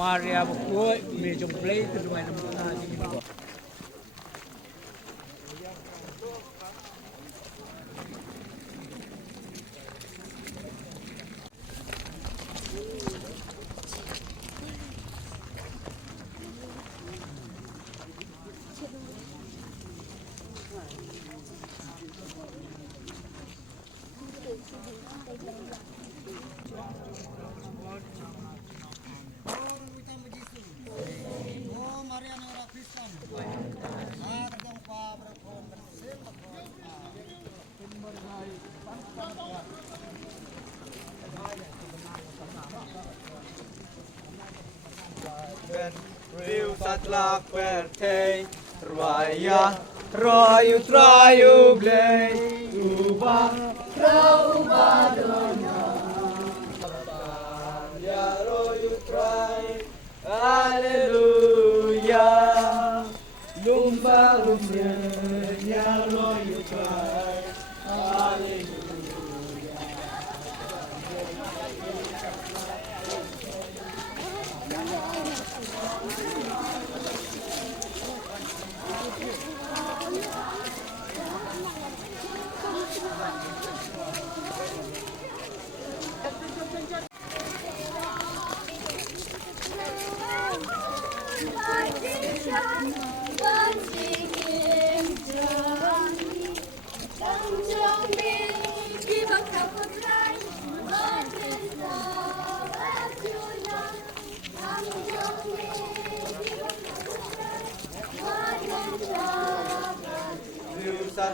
Maria buku mejong play itu lumayan lagi. Riu satlak pertei Raya Rayu trayu blei Ubah Rauba donya Ya royu trai Haleluya Lumba lumba Ya royu trai Haleluya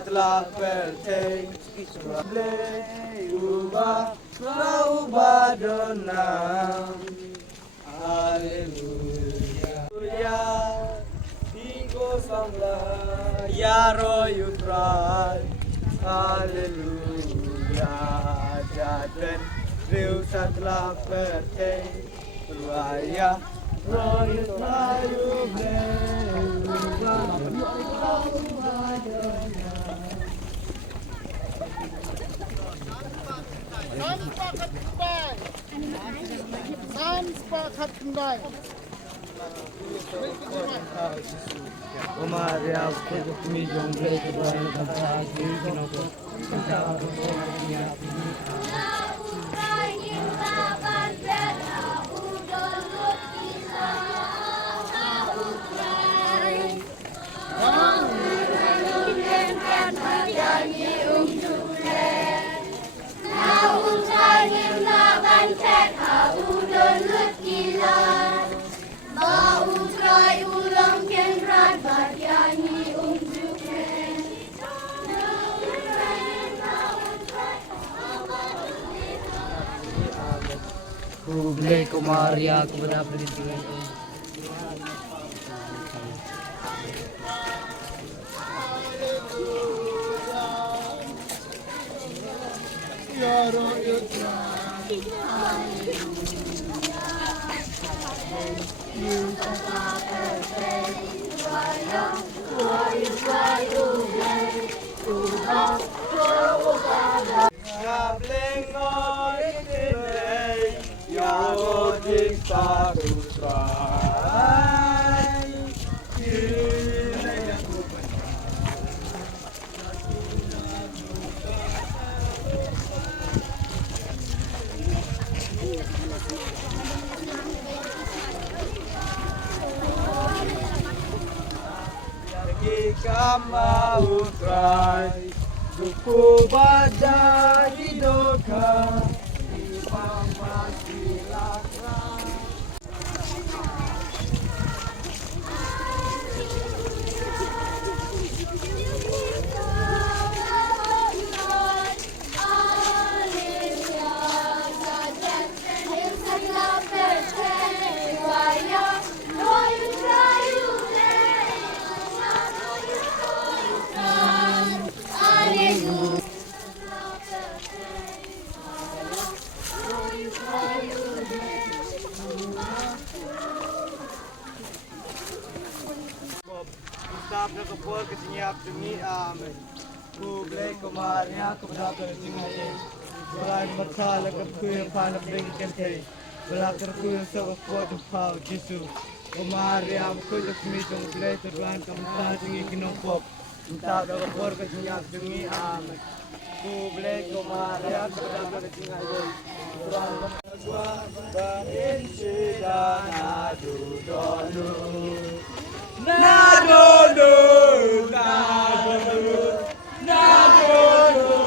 telah berteng ubah ubah donam haleluya Iko sangla ya royu cry haleluya jaden riu telah berteng raya royu rayu Maria kami jomblay kebaran kapal kinoko Kublai Kumaria kepada pendidikan. Kama utrai Duku baja hidoka Ipama silaka Stop na kapol kasi niyak demi amin. Kublay kumarya kepada pencintai. Bulan masalah kuya panak dengan kentai. Belakar kuya sebab kuat pau Yesus. Kumarya kuya kami kublay terban kamta tinggi kinopop. Stop na kapol kasi niyak demi amin. Kublay kumarya kepada pencintai. Bulan masalah dan adu donu. Nadodo, nadodo, nadodo,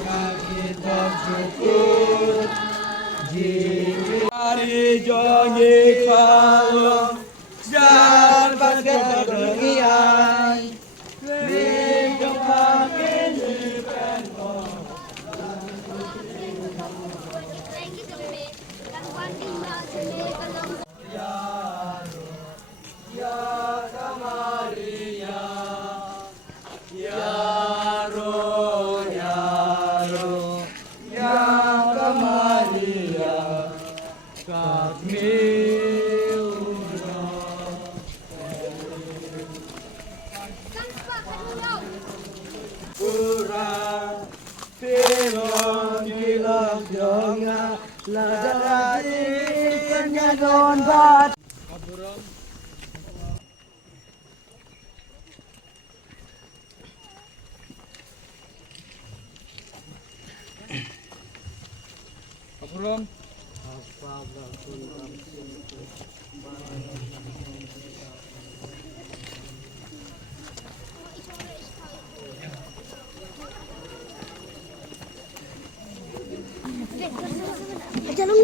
ngagitong syukur. Jari jongi kalau Jan pakai berlian Lindung makin dipen Pilong kilong jonga ladari penyagon bat. Kapurong. Jangan